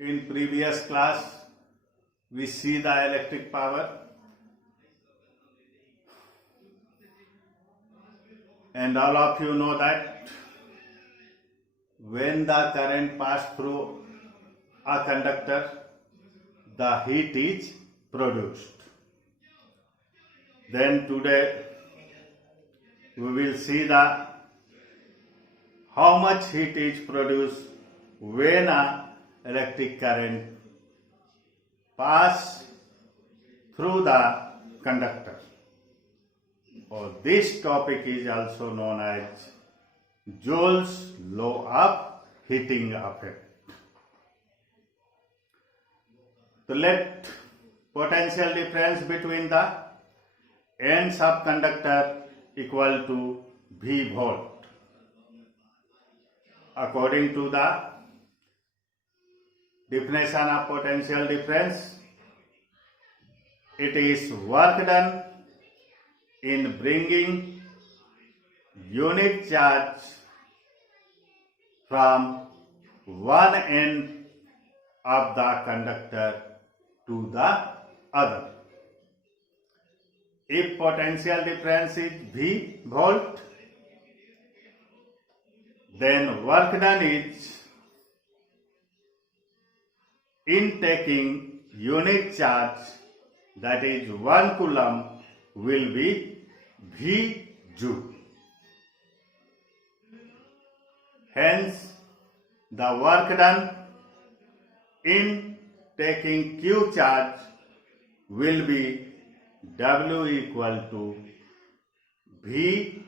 In previous class, we see the electric power, and all of you know that when the current passes through a conductor, the heat is produced. Then today we will see how much heat is produced when a electric current passes through the conductor. Or this topic is also known as Joule's law of heating effect. So let potential difference between the ends of conductor equal to V volt. According to the definition of potential difference, it is work done in bringing unit charge from one end of the conductor to the other. If potential difference is V volt, then work done is in taking unit charge, that is 1 coulomb, will be V joule. Hence, the work done in taking Q charge will be W equal to V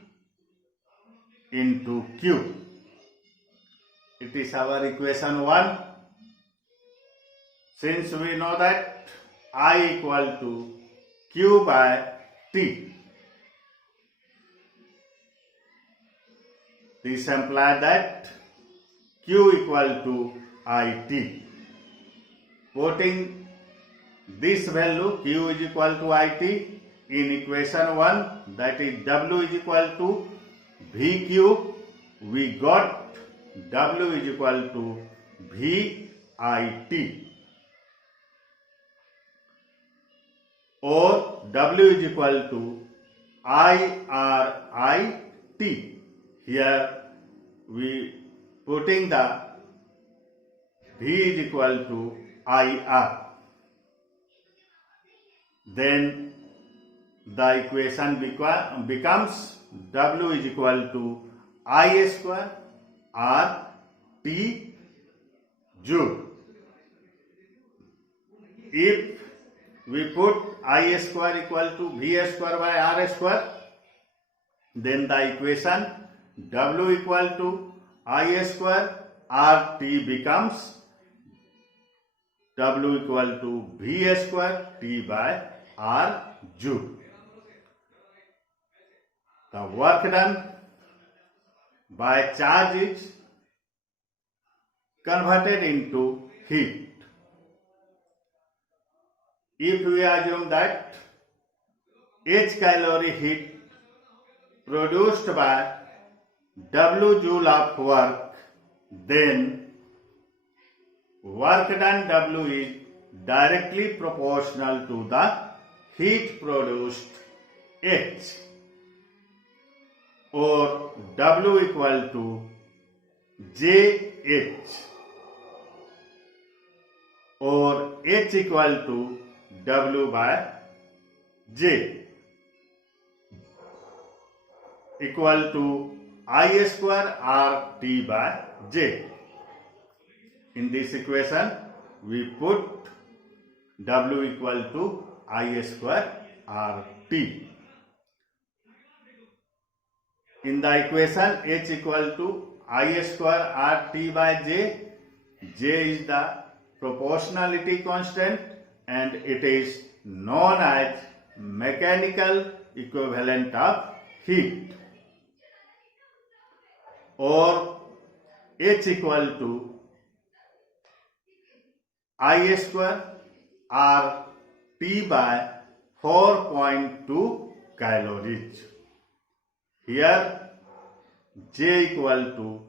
into Q. It is our equation 1. Since we know that I equal to Q by T, this implies that Q equal to IT. Putting this value Q is equal to IT in equation 1, that is W is equal to VQ, we got W is equal to VIT, or W is equal to IRIT. Here we putting the V is equal to IR. Then the equation becomes W is equal to I square R T joule. If we put I square equal to V square by R square, then the equation W equal to I square R T becomes W equal to V square T by R joule. The work done by charge is converted into heat. If we assume that H calorie heat produced by W joule of work, then work done W is directly proportional to the heat produced H, or W equal to JH, or H equal to W by J, equal to I square R T by J. In this equation, we put W equal to I square R T. In the equation, H equal to I square R T by J, J is the proportionality constant and it is known as mechanical equivalent of heat, or H equal to I square R T by 4.2 calories. Here J equal to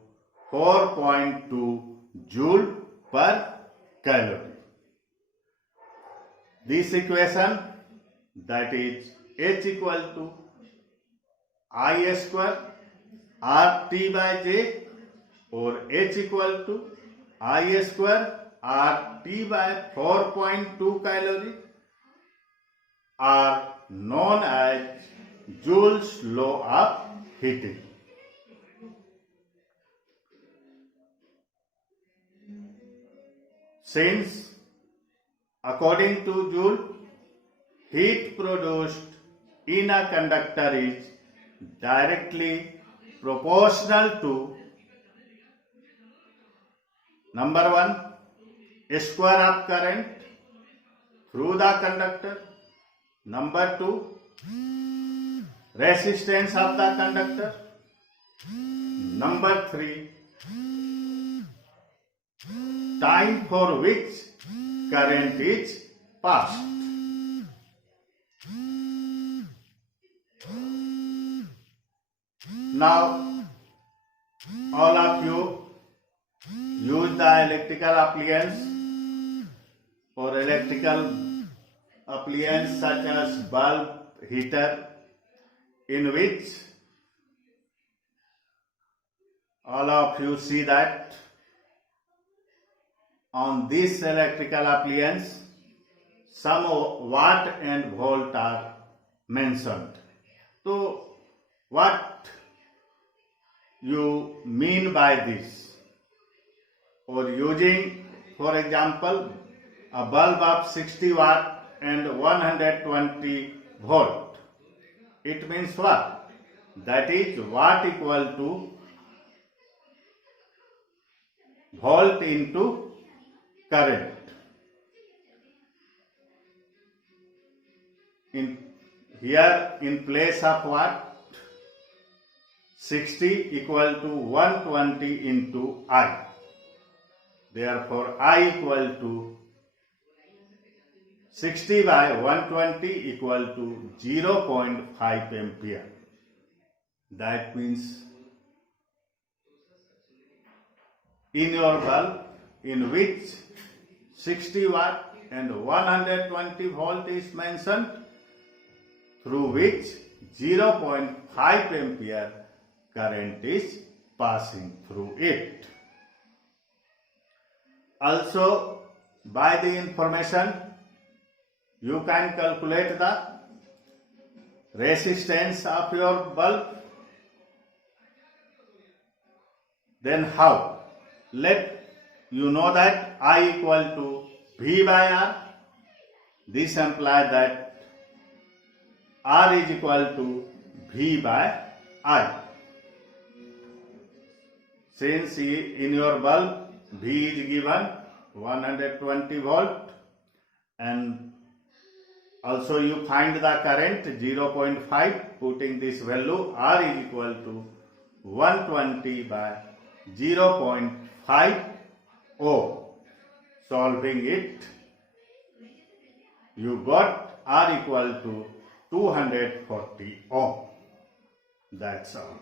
4.2 joule per calorie. This equation, that is H equal to I square RT by J, or H equal to I square RT by 4.2 calorie, are known as Joule's law of heating. Since, according to Joule, heat produced in a conductor is directly proportional to number 1, square of current through the conductor, number 2, resistance of the conductor, number 3, time for which current is passed. Now, all of you use the electrical appliance or electrical appliance such as bulb, heater, in which all of you see that on this electrical appliance some watt and volt are mentioned. So, what you mean by this? Or using, for example, a bulb of 60 watt and 120 volt. It means what? That is watt equal to volt into current. Here in place of watt, 60 equal to 120 into I. Therefore, I equal to 60 by 120 equal to 0.5 ampere. That means in your bulb in which 60 watt and 120 volt is mentioned, through which 0.5 ampere current is passing through it. Also, by the information, you can calculate the resistance of your bulb. Then how? Let you know that I equal to V by R. This implies that R is equal to V by I. Since in your bulb V is given 120 volt, and also you find the current 0.5, putting this value R is equal to 120 by 0.5 ohm. Solving it, you got R equal to 240 ohm. That's all.